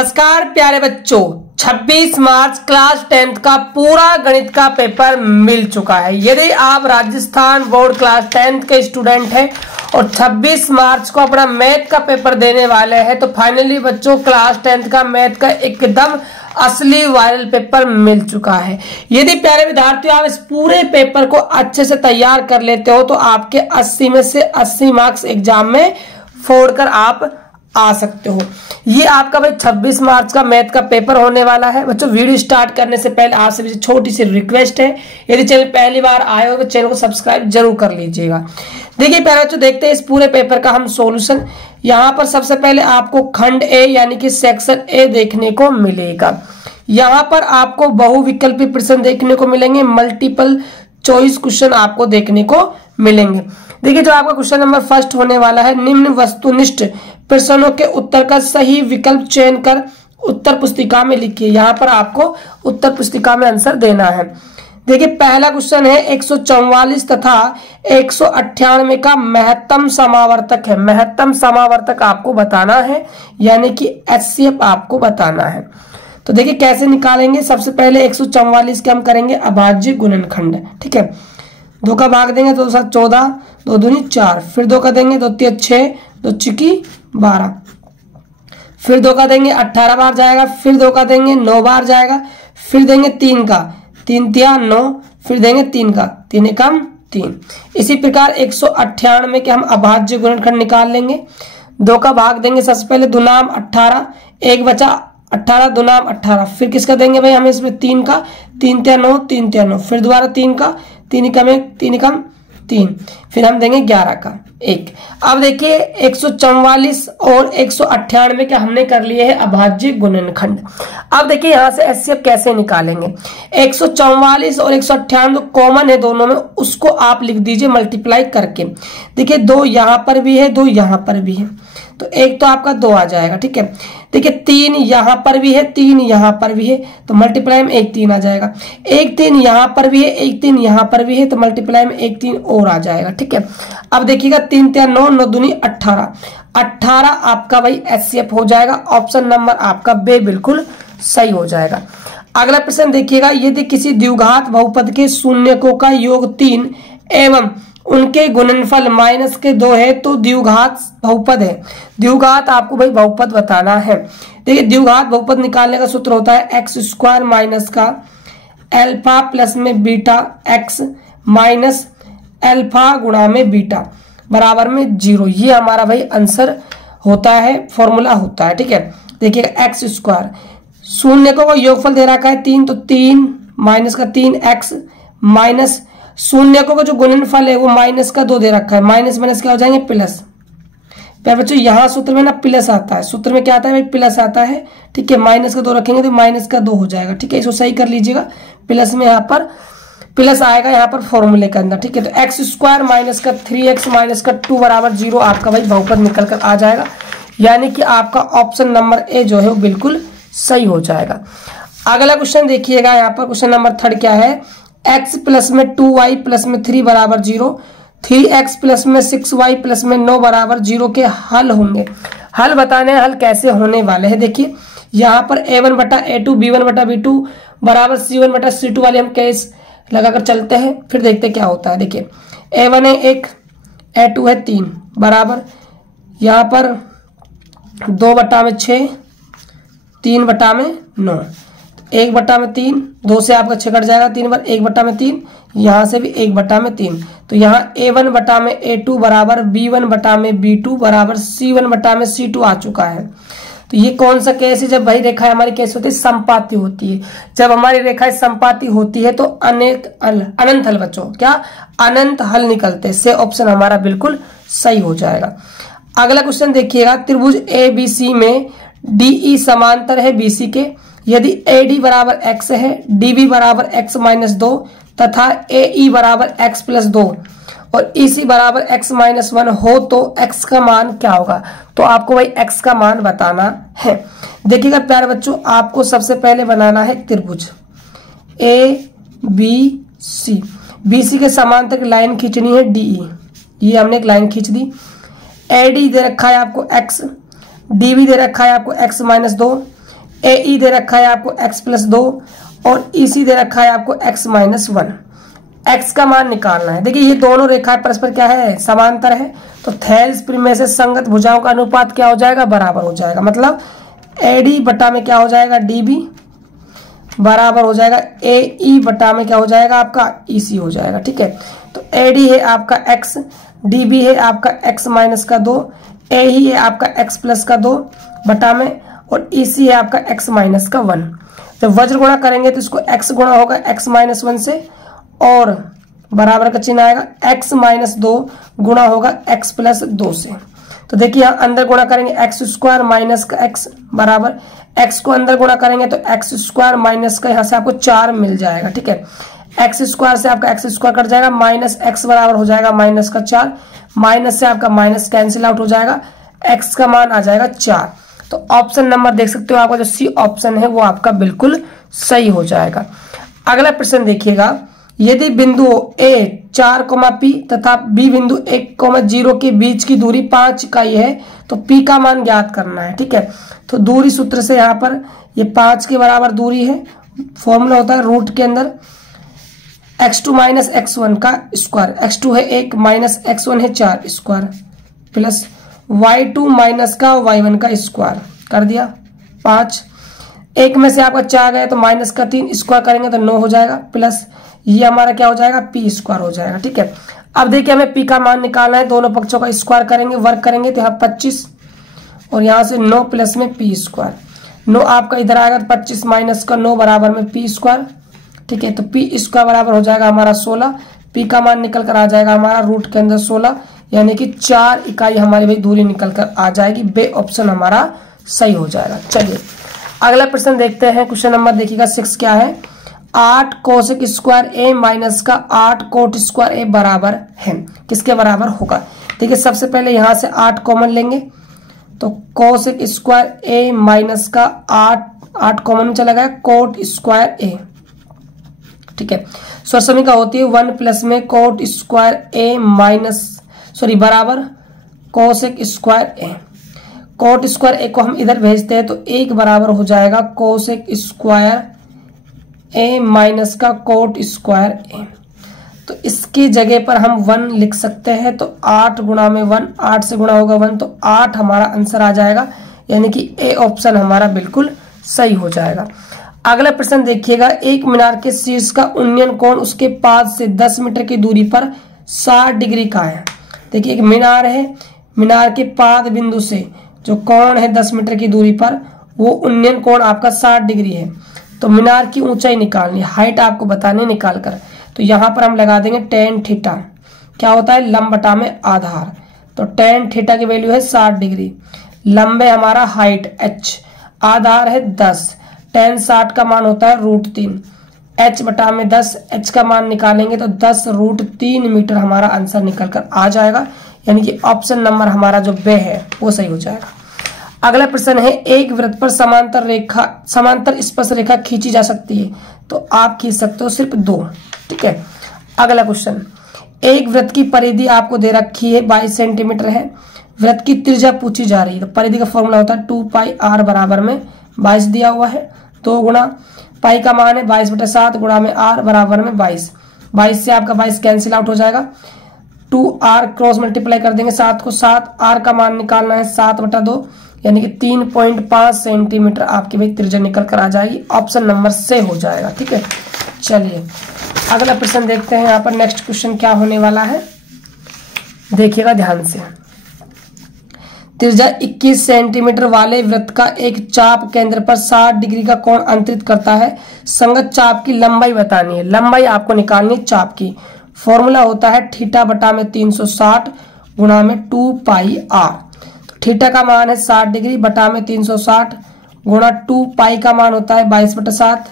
नमस्कार प्यारे बच्चों, 26 मार्च क्लास 10th का पूरा गणित का पेपर मिल चुका है। यदि आप राजस्थान बोर्ड क्लास 10th के स्टूडेंट हैं और 26 मार्च को अपना मैथ का पेपर देने वाले हैं तो फाइनली बच्चों क्लास 10th का मैथ का एकदम असली वायरल पेपर मिल चुका है। यदि प्यारे विद्यार्थियों आप इस पूरे पेपर को अच्छे से तैयार कर लेते हो तो आपके 80 में से 80 मार्क्स एग्जाम में फोड़कर आप आ सकते हो। ये आपका भाई 26 मार्च का मैथ का पेपर होने वाला है। बच्चों वीडियो स्टार्ट करने से पहले आपसे भी छोटी सी रिक्वेस्ट है, यदि चैनल पहली बार आए हो तो चैनल को सब्सक्राइब जरूर कर लीजिएगा। देखिए प्यारे बच्चों, देखते हैं इस पूरे पेपर का हम सॉल्यूशन। यहाँ पर सबसे पहले आपको खंड ए यानी कि सेक्शन ए देखने को मिलेगा। यहाँ पर आपको बहुविकल्पी प्रश्न देखने को मिलेंगे, मल्टीपल चॉइस क्वेश्चन आपको देखने को मिलेंगे। देखिए जो आपका क्वेश्चन नंबर फर्स्ट होने वाला है, निम्न वस्तुनिष्ठ प्रश्नों के उत्तर का सही विकल्प चयन कर उत्तर पुस्तिका में लिखिए। यहाँ पर आपको उत्तर पुस्तिका में आंसर देना है। देखिए पहला क्वेश्चन है 144 तथा 198 का महत्तम समावर्तक है। महत्तम समावर्तक आपको बताना है यानी कि HCF आपको बताना है। तो देखिए कैसे निकालेंगे। सबसे पहले 144 के हम करेंगे अभाज्य गुणनखंड। ठीक है, 2 का भाग देंगे, 2 7 14, 2 दूनी 4, फिर 2 का देंगे, 2 3 6, 2 चिकी 12, फिर 2 का देंगे 18 बार जाएगा, फिर 2 का देंगे 9 बार जाएगा, फिर देंगे 3 का, 3 तिया 9, फिर देंगे 3 का, 3 एकम 3। इसी प्रकार 198 के हम अभाज्य गुणनखंड निकाल लेंगे। 2 का भाग देंगे, सबसे पहले दुनाम 18, एक बचा 18, दुनाम 18, फिर किसका देंगे भाई हमें इसमें 3 का, 3 तिया 9, 3 तिया 9, फिर दोबारा 3 का, 3 एकम 1, 3 एकम 3, फिर हम देंगे 11 का 1। अब देखिए 144 और 198 के हमने कर लिए हैं अभाज्य गुणनखंड। अब देखिए यहाँ से HCF कैसे निकालेंगे। 144 और 198 जो कॉमन है दोनों में, उसको आप लिख दीजिए मल्टीप्लाई करके। देखिए 2 यहाँ पर भी है, 2 यहाँ पर भी है, तो एक तो आपका 2 आ जाएगा। ठीक है, देखिए 3 यहाँ पर भी है, 3 यहाँ पर भी है, तो मल्टीप्लाई में 1 3 आ जाएगा। 1 3 यहाँ पर भी है, 1 3 यहाँ पर भी है, तो मल्टीप्लाई में 1 3 और आ जाएगा। ठीक है, अब देखिएगा 3 3 9, 9 दूनी 18, 18 आपका भाई HCF हो जाएगा। ऑप्शन नंबर आपका बे बिल्कुल सही हो जाएगा। अगला प्रश्न देखिएगा, यदि किसी द्विघात बहुपद के शून्यकों का योग 3 एवं उनके गुणनफल -2 है तो द्विघात बहुपद है। द्विघात आपको भाई बहुपद बताना है। देखिए द्विघात बहुपद निकालने का सूत्र होता है x² माइनस का अल्फा प्लस में बीटा x माइनस अल्फा गुणा में बीटा बराबर में 0। ये हमारा भाई आंसर होता है, फॉर्मूला होता है। ठीक है, देखिएगा x² शून्यकों का योगफल दे रखा है 3, तो 3 माइनस का 3x माइनस शून्यकों का जो गुणनफल है वो -2 दे रखा है। माइनस माइनस क्या हो जाएंगे प्लस। प्यारे बच्चों यहाँ सूत्र में ना प्लस आता है, सूत्र में क्या आता है भाई प्लस आता है। ठीक है, -2 रखेंगे तो -2 हो जाएगा। ठीक है, इसको सही कर लीजिएगा, प्लस में यहाँ पर प्लस आएगा यहाँ पर फॉर्मूले के अंदर। ठीक है, तो x² माइनस का 3x माइनस का 2 बराबर 0 आपका भाई बहुपद निकल कर आ जाएगा। यानी कि आपका ऑप्शन नंबर ए जो है वो बिल्कुल सही हो जाएगा। अगला क्वेश्चन देखिएगा, यहाँ पर क्वेश्चन नंबर 3 क्या है, x प्लस में 2y प्लस में 3 बराबर 0, 3x प्लस में 6y प्लस में 9 बराबर 0 के हल होंगे। हल बताने हल कैसे होने वाले हैं। देखिए यहाँ पर a1 बटा a2 b1 बटा b2 बराबर c1 बटा c2 वाले हम केस लगाकर चलते हैं, फिर देखते क्या होता है। देखिए a1 है 1, a2 है 3 बराबर यहाँ पर 2 बटा में 6, 3 बटा में 9, 1 बटा में 3, 2 से आपका 6 कट जाएगा, 3 बार 1 बटा में 3, यहाँ से भी 1 बटा में 3, तो यहाँ a1 बटा में a2 बराबर b1 बटा में b2 बराबर c1 बटा में c2 आ चुका है। तो ये कौन सा केस है, जब भाई रेखाएं हमारी कैसे होती है, संपाती होती है। जब हमारी रेखाएं संपाती होती है तो अनंत हल बच्चों, क्या अनंत हल निकलते हैं। से ऑप्शन हमारा बिल्कुल सही हो जाएगा। अगला क्वेश्चन देखिएगा, त्रिभुज ABC में DE समांतर है BC के। यदि AD बराबर x है, DB बराबर x माइनस 2 तथा AE बराबर x प्लस 2 और EC बराबर x माइनस 1 हो तो x का मान क्या होगा। तो आपको भाई x का मान बताना है। देखिएगा प्यारे बच्चों, आपको सबसे पहले बनाना है त्रिभुज ABC। BC के समांतर लाइन खींचनी है DE, ये हमने एक लाइन खींच दी। AD दे रखा है आपको x, DB दे रखा है आपको x माइनस 2, ए ई दे रखा है आपको x प्लस 2 और ई सी दे रखा है आपको x माइनस 1। x का मान निकालना है। देखिए ये दोनों रेखाएं परस्पर क्या है, समांतर है। तो थेल्स में से संगत भुजाओं का अनुपात क्या हो जाएगा, बराबर हो जाएगा। मतलब AD बटा में क्या हो जाएगा, DB बराबर हो जाएगा AE बटा में क्या हो जाएगा आपका EC हो जाएगा। ठीक है, तो AD है आपका x, DB है आपका x माइनस का 2, AE है आपका x प्लस का 2 बटा में और EC है आपका x माइनस का 1। जब वज्र गुणा करेंगे तो इसको x गुणा होगा x माइनस 1 से और बराबर का चिन्ह आएगा x माइनस 2 गुणा होगा x प्लस 2 से। तो देखिए यहाँ अंदर गुणा करेंगे एक्स स्क्वायर माइनस का x बराबर x को अंदर गुणा करेंगे तो एक्स स्क्वायर माइनस का यहाँ से आपको 4 मिल जाएगा। ठीक है, एक्स स्क्वायर से आपका एक्स स्क्वायर कट जाएगा, माइनस एक्स बराबर हो जाएगा माइनस का 4, माइनस से आपका माइनस कैंसिल आउट हो जाएगा, x का मान आ जाएगा 4। तो ऑप्शन नंबर देख सकते हो आपका जो सी ऑप्शन है वो आपका बिल्कुल सही हो जाएगा। अगला प्रश्न देखिएगा, यदि बिंदु A 4, P तथा B बिंदु 1, 0 के बीच की दूरी 5 इकाई है तो P का मान ज्ञात करना है। ठीक है, तो दूरी सूत्र से यहाँ पर ये 5 के बराबर दूरी है। फॉर्मूला होता है रूट के अंदर x2 माइनस x1 का स्क्वायर, x2 है 1 माइनस x1 है 4 स्क्वायर प्लस y2 माइनस का y1 का स्क्वायर कर दिया 5। 1 में से आपका 4 गया तो माइनस का 3 स्क्वायर करेंगे तो 9 हो जाएगा प्लस ये हमारा क्या हो जाएगा p स्क्वायर हो जाएगा। ठीक है, अब देखिए हमें p का मान निकालना है। दोनों पक्षों का स्क्वायर करेंगे, वर्ग करेंगे तो यहाँ 25 और यहाँ से 9 प्लस में p स्क्वायर। 9 आपका इधर आएगा तो 25 माइनस का 9 बराबर में p स्क्वायर। ठीक है, तो p स्क्वायर बराबर हो जाएगा हमारा 16। p का मान निकल कर आ जाएगा हमारा रूट के अंदर 16, यानी कि 4 इकाई हमारी भाई दूरी निकल कर आ जाएगी। बे ऑप्शन हमारा सही हो जाएगा। चलिए अगला प्रश्न देखते हैं। क्वेश्चन नंबर देखिएगा 6 क्या है, 8 कोसेक स्क्वायर a माइनस का 8 कोट स्क्वायर a बराबर है, किसके बराबर होगा। देखिए सबसे पहले यहाँ से 8 कॉमन लेंगे तो कोसेक स्क्वायर a माइनस का 8 कॉमन में चला गया, कोट स्क्वायर a। ठीक है, स्वसमीका होती है 1 प्लस में कोट स्क्वायर a माइनस बराबर cosec square a। Coat square a को हम इधर भेजते हैं तो 1 बराबर हो जाएगा कोसेक स्क्वायर a माइनस का कोट स्क्वायर a। तो इसकी जगह पर हम 1 लिख सकते हैं, तो 8 गुणा में 1, 8 से गुणा होगा 1 तो 8 हमारा आंसर आ जाएगा, यानी कि ए ऑप्शन हमारा बिल्कुल सही हो जाएगा। अगला प्रश्न देखिएगा, एक मीनार के शीर्ष का उन्नयन कोण उसके पाद से 10 मीटर की दूरी पर 60 डिग्री का है। देखिए एक मीनार है, मीनार के पाद बिंदु से जो कोण है 10 मीटर की दूरी पर वो उन्नयन कोण आपका 60 डिग्री है। तो मीनार की ऊंचाई निकालनी, हाइट आपको बताने निकाल कर, तो यहाँ पर हम लगा देंगे tan थीटा, क्या होता है लंब बटा में आधार। तो tan थीटा की वैल्यू है 60 डिग्री, लंब है हमारा हाइट h, आधार है 10, tan 60 का मान होता है √3, h बटा में 10, h का मान निकालेंगे तो 10 √3 मीटर हमारा आंसर निकल कर आ जाएगा, यानी कि ऑप्शन नंबर हमारा जो बे है वो सही हो जाएगा। अगला प्रश्न है, एक वृत्त पर समांतर स्पर्श रेखा खींची जा सकती है, तो आप खींच सकते हो सिर्फ 2। ठीक है, अगला क्वेश्चन, एक वृत्त की परिधि आपको दे रखी है 22 सेंटीमीटर है, वृत्त की त्रिज्या पूछी जा रही है। तो परिधि का फॉर्मूला होता है 2πr बराबर में 22 दिया हुआ है, 2 गुणा पाई का मान है 22/7 गुणा में r बराबर में 22, 22 से आपका 22 कैंसिल आउट हो जाएगा, 2r क्रॉस मल्टीप्लाई कर देंगे 7 को, 7 r का मान निकालना है 7/2, यानी कि 3.5 सेंटीमीटर आपकी भाई त्रिज्या निकल कर आ जाएगी। ऑप्शन नंबर से हो जाएगा। ठीक है, चलिए अगला प्रश्न देखते हैं। यहाँ पर नेक्स्ट क्वेश्चन क्या होने वाला है, देखिएगा ध्यान से। त्रिज्या 21 सेंटीमीटर वाले वृत्त का एक चाप केंद्र पर 60 डिग्री का कोण अंतरित करता है, संगत चाप की लंबाई बतानी है। लंबाई आपको निकालनी है चाप की, फॉर्मूला होता है थीटा बटा में 360 गुणा में 2πr। थीटा का मान है 60 डिग्री बटा में 360 गुणा 2 पाई का मान होता है 22/7,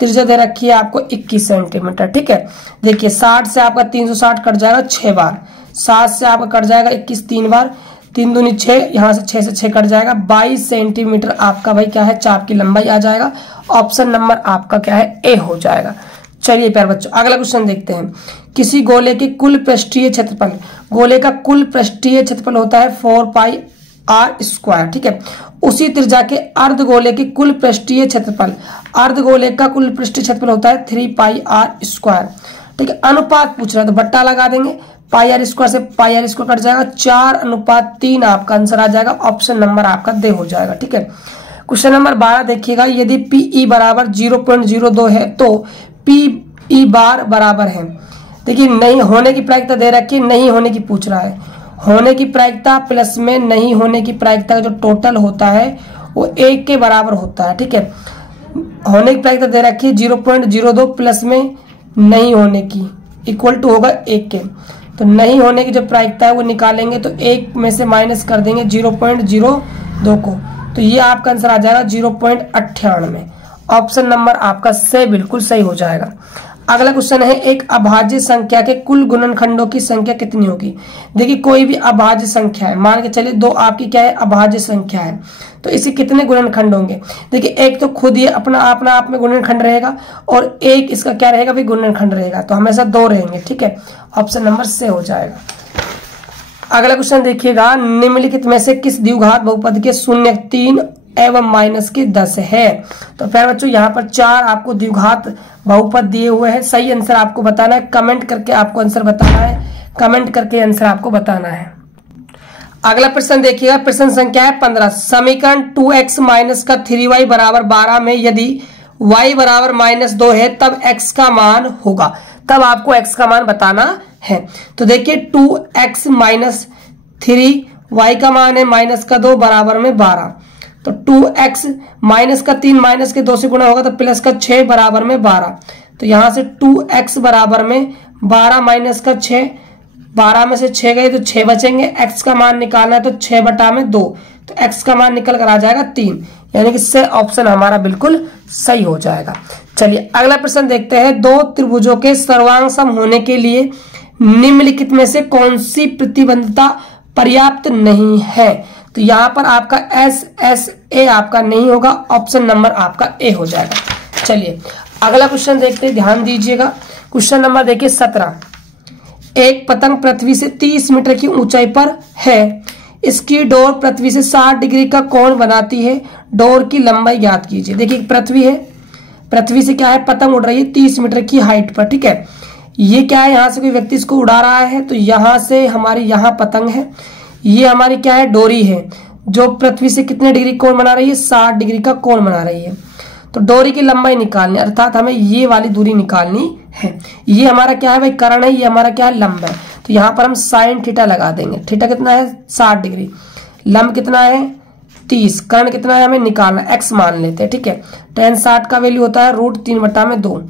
त्रिज्या दे रखी है आपको 21 सेंटीमीटर। ठीक है, देखिए 60 से आपका 360 कट जाएगा 6 बार, 7 से आपका कट जाएगा 21 3 बार, 3 दूनी 6, यहाँ से 6 से 6 कट जाएगा, 22 सेंटीमीटर आपका भाई क्या है चाप की लंबाई आ जाएगा। ऑप्शन नंबर आपका क्या है ए हो जाएगा। चलिए प्यारे बच्चों अगला क्वेश्चन देखते हैं। किसी गोले के कुल पृष्ठीय क्षेत्रफल, गोले का कुल पृष्ठीय क्षेत्रफल होता है 4πr आर स्क्वायर। ठीक है, उसी त्रिज्या के अर्धगोले के कुल पृष्ठीय क्षेत्रफल, अर्धगोले का कुल पृष्ठीय क्षेत्रफल होता है 3 पाई आर स्क्वायर। ठीक है, अनुपात पूछ रहा है तो बट्टा लगा देंगे, पाई आर स्क्वायर से पाई आर स्क्वायर कट जाएगा, 4:3 आपका आंसर आ जाएगा। ऑप्शन नंबर आपका दे हो जाएगा। ठीक है, क्वेश्चन नंबर 12 देखिएगा, यदि पीई बराबर 0.02 है तो पीई बार बराबर है। देखिए नहीं होने की प्रायिकता दे रखी है, नहीं होने की पूछ रहा है। होने की प्रायिकता प्लस में नहीं होने की प्रायिकता का जो टोटल होता है वो 1 के बराबर होता है। ठीक है, होने की प्रायिकता दे रखी है 0.02 प्लस में नहीं होने की इक्वल टू होगा 1 के। तो नहीं होने की जो प्रायिकता है वो निकालेंगे तो 1 में से माइनस कर देंगे 0.02 को, तो ये आपका आंसर आ जाएगा 0.98। ऑप्शन नंबर आपका से बिल्कुल सही हो जाएगा। अगला क्वेश्चन है, एक अभाज्य संख्या के कुल गुणनखंडों की संख्या कितनी होगी। देखिए कोई भी अभाज्य संख्या है, मान के चलिए 2 आपकी क्या है अभाज्य संख्या है, तो इसे कितने गुणनखंड होंगे। देखिए एक तो खुद ही अपना आप में गुणनखंड रहेगा और एक इसका क्या रहेगा भी गुणनखंड रहेगा, तो हमेशा 2 रहेंगे। ठीक है, ऑप्शन नंबर से हो जाएगा। अगला क्वेश्चन देखिएगा, निम्नलिखित में से किस द्विघात बहुपद के 0, 3 एवं माइनस के 10 है। तो प्यारे बच्चों यहाँ पर 4 आपको द्विघात बहुपद दिए हुए हैं, सही आंसर आपको बताना है, कमेंट करके आपको आंसर बताना है, कमेंट करके आंसर आपको बताना है। अगला प्रश्न देखिएगा, प्रश्न संख्या है 15, समीकरण 2x माइनस का 3y बराबर 12 में यदि y बराबर -2 है तब x का मान होगा। तब आपको x का मान बताना है। तो देखिए 2x माइनस 3y का मान है -2 बराबर में 12, तो 2x माइनस का 3 माइनस के 2 से गुणा होगा तो प्लस का 6 बराबर में 12। तो यहां से 2x बराबर में 12 माइनस का 6, 12 में से 6 गए तो 6 बचेंगे। x का मान निकालना है तो 6/2, तो x का मान निकल कर आ जाएगा 3, यानी कि से ऑप्शन हमारा बिल्कुल सही हो जाएगा। चलिए अगला प्रश्न देखते हैं, 2 त्रिभुजों के सर्वांग सम होने के लिए निम्नलिखित में से कौन सी प्रतिबंधता पर्याप्त नहीं है। तो यहाँ पर आपका SSA आपका नहीं होगा, ऑप्शन नंबर आपका ए हो जाएगा। चलिए अगला क्वेश्चन देखते हैं, ध्यान दीजिएगा। क्वेश्चन नंबर देखिए 17, एक पतंग पृथ्वी से 30 मीटर की ऊंचाई पर है, इसकी डोर पृथ्वी से 60 डिग्री का कोण बनाती है, डोर की लंबाई ज्ञात कीजिए। देखिए पृथ्वी है, पृथ्वी से क्या है पतंग उड़ रही है 30 मीटर की हाइट पर। ठीक है, ये क्या है यहाँ से कोई व्यक्ति इसको उड़ा रहा है, तो यहाँ से हमारी यहाँ पतंग है, ये हमारी क्या है डोरी है जो पृथ्वी से कितने डिग्री कोण बना रही है 60 डिग्री का कोण बना रही है। तो डोरी की लंबाई निकालनी, अर्थात हमें ये वाली दूरी निकालनी है। ये हमारा क्या है भाई कर्ण है, ये हमारा क्या है लंब है, तो यहाँ पर हम साइन थीटा लगा देंगे। थीटा कितना है 60 डिग्री, लंब कितना है 30, कर्ण कितना है हमें निकालना, x मान लेते हैं। ठीक है, tan 60 का वैल्यू होता है √3/2,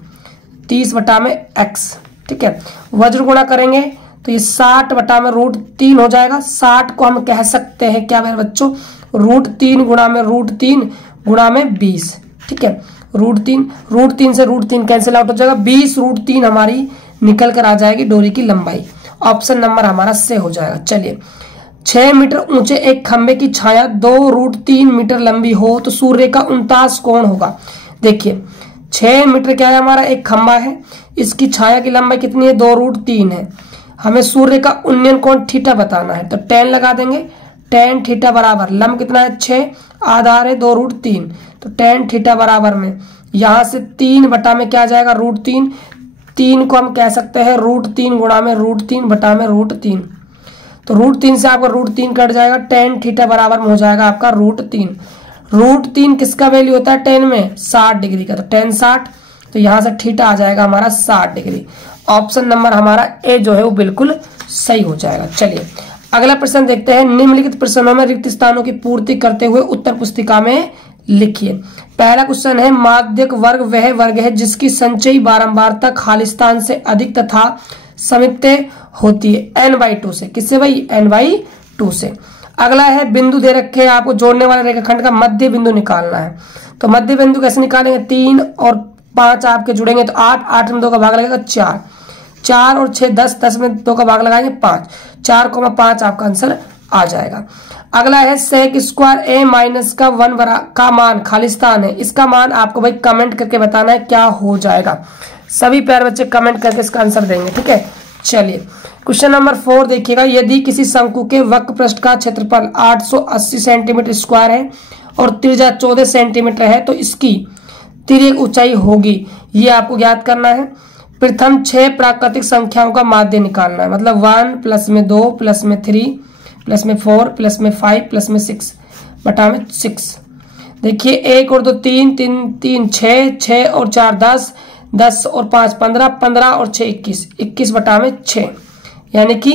30/x। ठीक है, वज्र गुणा करेंगे तो ये 60/√3 हो जाएगा। 60 को हम कह सकते हैं क्या मेरे बच्चों √3 गुणा में √3 गुणा में 20। ठीक है, √3 से √3 कैंसिल आउट हो जाएगा, 20√3 हमारी निकल कर आ जाएगी डोरी की लंबाई। ऑप्शन नंबर हमारा से हो जाएगा। चलिए 6 मीटर ऊंचे एक खंबे की छाया 2√3 मीटर लंबी हो तो सूर्य का 49 कोण होगा। देखिए 6 मीटर क्या है हमारा एक खंबा है, इसकी छाया की लंबाई कितनी है 2√3 है, हमें सूर्य का उन्नयन कोण थीटा बताना है, तो tan लगा देंगे। tan थीटा बराबर लंब कितना है 6, आधार है 2√3, तो tan थीटा बराबर में यहाँ से 3 में क्या आ जाएगा √3, 3 को हम कह सकते हैं √3 गुणा में √3/√3, तो √3 से आपका √3 कट जाएगा, tan थीटा बराबर में हो जाएगा आपका √3। √3 किसका वैल्यू होता है tan में 60 डिग्री का, तो tan 60, तो यहाँ से थीटा आ जाएगा हमारा 60 डिग्री। ऑप्शन नंबर हमारा ए जो है वो बिल्कुल सही हो जाएगा। चलिए अगला प्रश्न देखते हैं, निम्नलिखित प्रश्नों में रिक्त स्थानों की पूर्ति करते हुए उत्तर पुस्तिका में लिखिए। पहला क्वेश्चन है, माध्यक वर्ग वह वर्ग है जिसकी संचयी बारंबारता खालिस्तान से अधिक तथा समिप्त होती है n/2 से। किससे भाई n/2 से। अगला है, बिंदु दे रखे हैं आपको, जोड़ने वाले रेखाखंड का मध्य बिंदु निकालना है। तो मध्य बिंदु कैसे निकालेंगे, 3 और 5 आपके जुड़ेंगे तो 8, 8 में 2 का भाग लगेगा 4, 4 और 6 10, 10 में 2 का भाग लगाएंगे 5, 4,5 आपका आंसर आ जाएगा। अगला है, sec स्क्वायर a माइनस का 1 का मान खालिस्तान है, इसका मान आपको भाई कमेंट करके बताना है क्या हो जाएगा। सभी प्यारे बच्चे कमेंट करके इसका आंसर देंगे। ठीक है, चलिए क्वेश्चन नंबर 4 देखिएगा, यदि किसी शंकु के वक्र पृष्ठ का क्षेत्रफल 880 सेंटीमीटर स्क्वायर है और त्रिज्या 14 सेंटीमीटर है तो इसकी तिर्यक ऊंचाई होगी, ये आपको ज्ञात करना है। प्रथम 6 प्राकृतिक संख्याओं का माध्य निकालना है, मतलब 1 प्लस में 2 प्लस में 3 प्लस में 4 प्लस में 5 प्लस में 6 बटा में 6। देखिए 1 और 2 3, 3 6, 6 और 4 10, 10 और 5 15, 15 और 6 21, 21 बटा में 6, यानी कि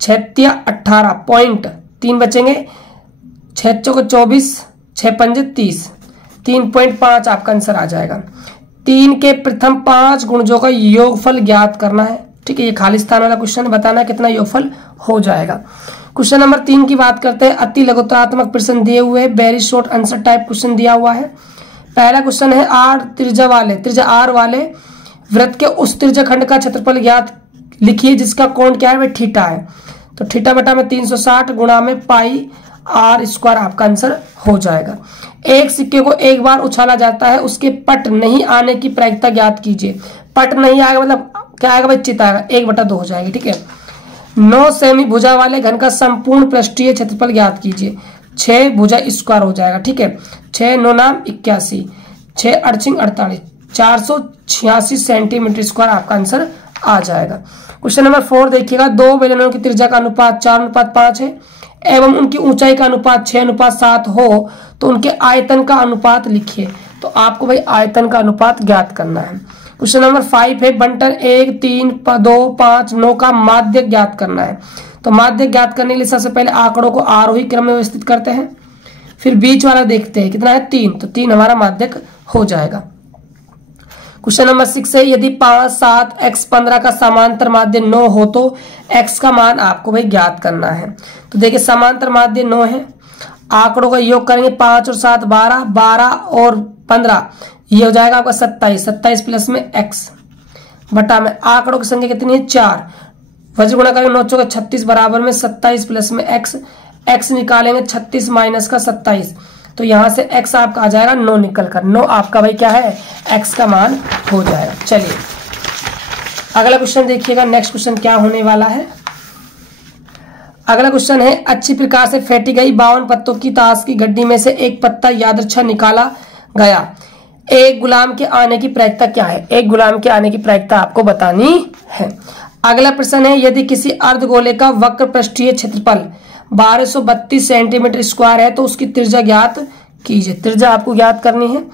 6 18 पॉइंट 3 बचेंगे, 6 चौके 24, 6 पंजे 30, 3.5 आपका आंसर आ जाएगा। 3 के प्रथम 5 गुणजों का योगफल ज्ञात करना है। ठीक है, ये खाली स्थान वाला क्वेश्चन, बताना कितना योगफल हो जाएगा। क्वेश्चन नंबर 3 की बात करते हैं। अति लघुत्तरात्मक प्रश्न दिए हुए, very short answer type question दिया हुआ है। पहला क्वेश्चन है त्रिज्या आर वाले वृत्त के उस त्रिज्या खंड का क्षेत्रफल ज्ञात लिखिए जिसका कोण क्या है, वह थीटा है। तो थीटा बटा में 360 गुणा में पाई आर स्क्वायर आपका आंसर हो जाएगा। एक सिक्के को एक बार उछाला जाता है, उसके पट नहीं आने की प्रायिकता ज्ञात कीजिए। पट नहीं आएगा मतलब क्या आएगा भाई, चित आएगा, 1/2 हो जाएगी। ठीक है, 9 सेमी भुजा वाले घन का संपूर्ण पृष्ठीय क्षेत्रफल ज्ञात कीजिए। 6 भुजा स्क्वायर हो जाएगा। ठीक है, 6 9 नाम 81, 6 अड़चिंग 48, 486 सेंटीमीटर स्क्वायर आपका आंसर आ जाएगा। क्वेश्चन नंबर 4 देखिएगा, 2 बेलनों की त्रिज्या का अनुपात 4:5 है एवं उनकी ऊंचाई का अनुपात 6:7 हो तो उनके आयतन का अनुपात लिखिए। तो आपको भाई आयतन का अनुपात ज्ञात करना है। क्वेश्चन नंबर 5 है, बंटन 1 3 2 5 9 का माध्य ज्ञात करना है। तो माध्य ज्ञात करने के लिए सबसे पहले आंकड़ों को आरोही क्रम में व्यवस्थित करते हैं, फिर बीच वाला देखते हैं कितना है 3, तो 3 हमारा माध्य हो जाएगा। क्वेश्चन नंबर 6 है, यदि 5 7 x 15 का समांतर माध्य 9 हो तो x का मान आपको भाई ज्ञात करना है। तो देखिए समांतर माध्य 9 है, आंकड़ों का योग करेंगे 5 और 7 12, 12 और 15 ये हो जाएगा आपका 27, 27 प्लस में x बटा में आंकड़ों की संख्या कितनी है 4, वज्र गुणा करेंगे 9 चौके 36 बराबर में 27 प्लस में x, x निकालेंगे 36 माइनस का 27, तो यहां से x आपका आ जाएगा 9 निकल कर, 9 आपका भाई क्या है x का मान हो जाएगा। चलिए अगला क्वेश्चन देखिएगा, नेक्स्ट क्वेश्चन क्या होने वाला है। अगला क्वेश्चन है, अच्छी प्रकार से फेंटी गई 52 पत्तों की ताश की गड्डी में से एक पत्ता यादृच्छा निकाला गया, एक गुलाम के आने की प्रायिकता क्या है। एक गुलाम के आने की प्रायिकता आपको बतानी है। अगला प्रश्न है, यदि किसी अर्धगोले का वक्र पृष्ठीय क्षेत्रफल 1232 सेंटीमीटर स्क्वायर है तो उसकी त्रिज्या ज्ञात कीजिए। त्रिज्या आपको ज्ञात करनी है।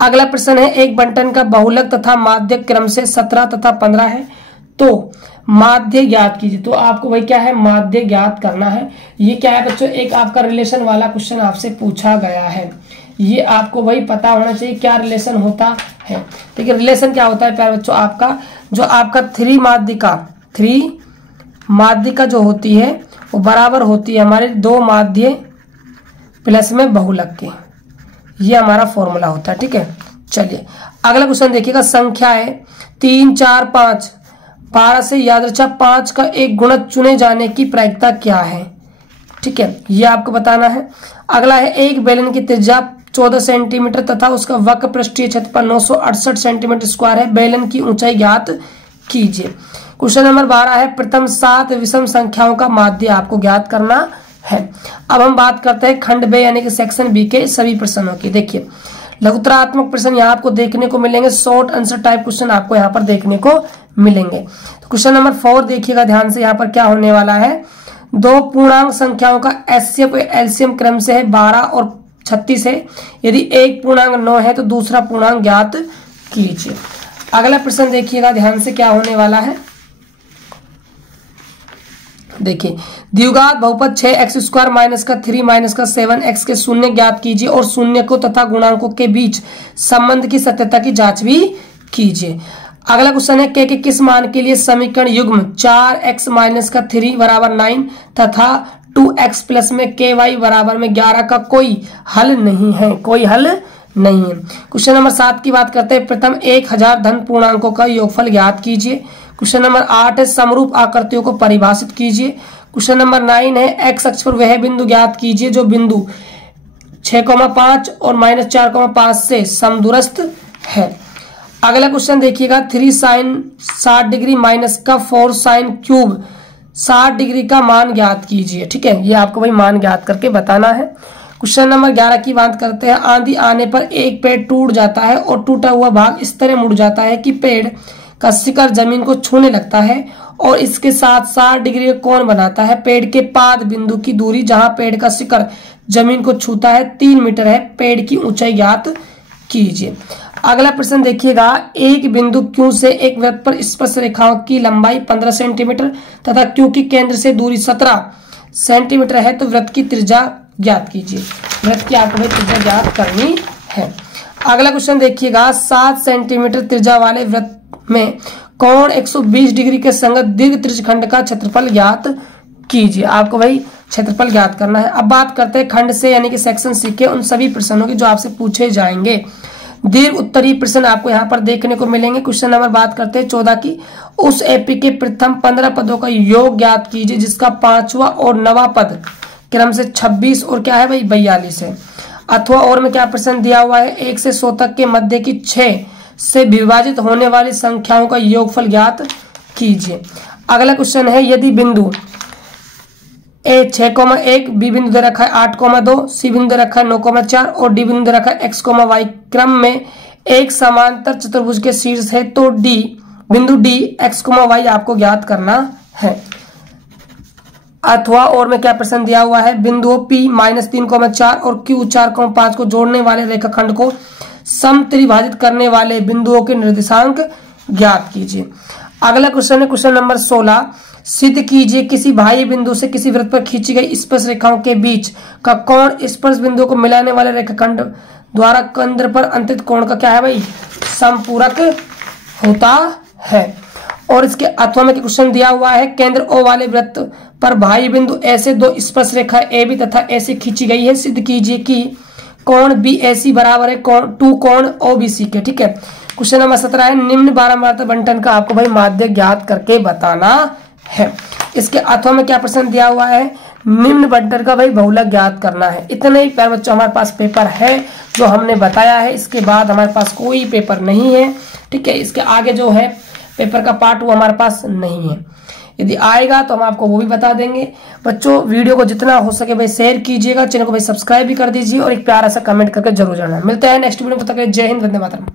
अगला प्रश्न है, एक बंटन का बहुलक तथा माध्य क्रम से 17 तथा 15 है तो माध्य ज्ञात कीजिए। तो आपको भाई क्या है माध्य ज्ञात करना है। ये क्या है बच्चों, एक आपका रिलेशन वाला क्वेश्चन आपसे पूछा गया है, ये आपको वही पता होना चाहिए क्या रिलेशन होता है। देखिए रिलेशन क्या होता है प्यारे बच्चों, आपका जो आपका 3 माध्यिका जो होती है वो बराबर होती है हमारे 2 माध्य प्लस में बहुलक के, ये हमारा फॉर्मूला होता है। ठीक है, चलिए अगला क्वेश्चन देखिएगा, संख्या है 3 4 5 12 से यादृच्छा 5 का एक गुणक चुने जाने की प्रायिकता क्या है। ठीक है, ये आपको बताना है। अगला है, एक बेलन की त्रिज्या 14 सेंटीमीटर तथा उसका वक्र पृष्ठीय क्षेत्रफल 968 सेंटीमीटर स्क्वायर है, बेलन की ऊंचाई ज्ञात कीजिए। क्वेश्चन नंबर 12 है, प्रथम 7 विषम संख्याओं का माध्य आपको ज्ञात करना है। अब हम बात करते हैं खंड बे यानी कि सेक्शन बी के सभी प्रश्नों की। देखिए लघुत्तरात्मक प्रश्न यहाँ आपको देखने को मिलेंगे, शॉर्ट आंसर टाइप क्वेश्चन आपको यहाँ पर देखने को मिलेंगे। तो क्वेश्चन नंबर 4 देखिएगा ध्यान से, यहाँ पर क्या होने वाला है, 2 पूर्णांक संख्याओं का एचसीएफ एलसीएम क्रम से है 12 और 36 है, यदि एक पूर्णांक 9 है तो दूसरा पूर्णांक ज्ञात कीजिए। अगला प्रश्न देखिएगा ध्यान से, क्या होने वाला है। देखिए द्विघात बहुपद 6x स्क्वायर माइनस का 3 माइनस का 7x के शून्य ज्ञात कीजिए और शून्य को तथा गुणांकों के बीच संबंध की सत्यता की जांच भी कीजिए। अगला क्वेश्चन है, के किस मान के लिए समीकरण युग्म 4x माइनस का 3 बराबर 9 तथा 2x प्लस में ky बराबर में 11 का कोई हल नहीं है, कोई हल नहीं है। क्वेश्चन नंबर 7 की बात करते हैं, प्रथम 1000 धन पूर्णांकों का योगफल ज्ञात कीजिए। क्वेश्चन नंबर 8 है, समरूप आकृतियों को परिभाषित कीजिए। क्वेश्चन नंबर 9 है, x अक्ष पर वह बिंदु ज्ञात कीजिए जो बिंदु 6,5 और -4,5 से समदूरस्थ है। अगला क्वेश्चन देखिएगा 3 sin 60 डिग्री माइनस का 4 sin क्यूब 60 डिग्री का मान ज्ञात कीजिए। ठीक है, ये आपको भाई मान ज्ञात करके बताना है। क्वेश्चन नंबर 11 की बात करते हैं। आंधी आने पर एक पेड़ टूट जाता है और टूटा हुआ भाग इस तरह मुड़ जाता है कि पेड़ का शिखर जमीन को छूने लगता है और इसके साथ 60 डिग्री का कोण बनाता है। पेड़ के पाद बिंदु की दूरी जहां पेड़ का शिखर जमीन को छूता है 3 मीटर है। पेड़ की ऊंचाई ज्ञात कीजिए। अगला प्रश्न देखिएगा, एक बिंदु Q से एक वृत्त पर स्पर्श रेखाओं की लंबाई 15 सेंटीमीटर तथा Q की केंद्र से दूरी 17 सेंटीमीटर है तो वृत्त की त्रिज्या ज्ञात कीजिए। वृत्त की आपको त्रिज्या ज्ञात करनी है। अगला क्वेश्चन देखिएगा, 7 सेंटीमीटर त्रिज्या वाले वृत्त में कोण 120 डिग्री के संगत दीर्घ त्रिज्यखंड का क्षेत्रफल ज्ञात कीजिए। आपको भाई क्षेत्रफल ज्ञात करना है। अब बात करते हैं खंड से यानी कि सेक्शन सी के उन सभी प्रश्नों की जो आपसे पूछे जाएंगे। दीर्घ उत्तरीय प्रश्न आपको यहाँ पर देखने को मिलेंगे। क्वेश्चन नंबर बात करते हैं 14 की। उस एपी के प्रथम 15 पदों का योग ज्ञात कीजिए जिसका 5वां और 9वां पद क्रम से 26 और क्या है भाई 42 है। अथवा और में क्या प्रश्न दिया हुआ है, 1 से 100 तक के मध्य की 6 से विभाजित होने वाली संख्याओं का योगफल ज्ञात कीजिए। अगला क्वेश्चन है, यदि बिंदु ए 6,1 बी बिंदु दे रखा है 8,2 सी बिंदु दे रखा है 9,4 और डी बिंदु दे रखा है x,y क्रम में एक समांतर चतुर्भुज के शीर्ष है तो बिंदु डी x,y आपको ज्ञात करना है। अथवा और में क्या प्रश्न दिया हुआ है, बिंदुओं P -3,4 और Q 4,5 को जोड़ने वाले रेखाखंड को समत्रिभाजित करने वाले बिंदुओं के निर्देशांक ज्ञात कीजिए। अगला क्वेश्चन है क्वेश्चन नंबर 16। सिद्ध कीजिए किसी बाह्य बिंदु से किसी वृत्त पर खींची गई स्पर्श रेखाओं के बीच का कोण स्पर्श बिंदुओं को मिलाने वाले रेखाखंड द्वारा केंद्र पर अंतरित कोण का क्या है भाई समपूरक होता है। और इसके अथवा में क्वेश्चन दिया हुआ है, केंद्र O वाले वृत्त पर बाह्य बिंदु ऐसे 2 स्पर्श रेखा ए बी तथा ऐसे खींची गई है। सिद्ध कीजिए कि कोण बी ऐसी बराबर है 2 कोण OBC के। ठीक है, क्वेश्चन नंबर 17 है, निम्न बारंबारता बंटन का आपको भाई माध्य ज्ञात करके बताना है। इसके अथवा में क्या प्रश्न दिया हुआ है, निम्न बंटन का भाई बहुलक ज्ञात करना है। इतने ही प्यारे बच्चों हमारे पास पेपर है जो हमने बताया है। इसके बाद हमारे पास कोई पेपर नहीं है। ठीक है, इसके आगे जो है पेपर का पार्ट वो हमारे पास नहीं है। यदि आएगा तो हम आपको वो भी बता देंगे। बच्चों वीडियो को जितना हो सके भाई शेयर कीजिएगा, चैनल को भाई सब्सक्राइब भी कर दीजिए और एक प्यारा सा कमेंट करके जरूर जाना। मिलते हैं नेक्स्ट वीडियो में, तब तक जय हिंद, वंदे मातरम।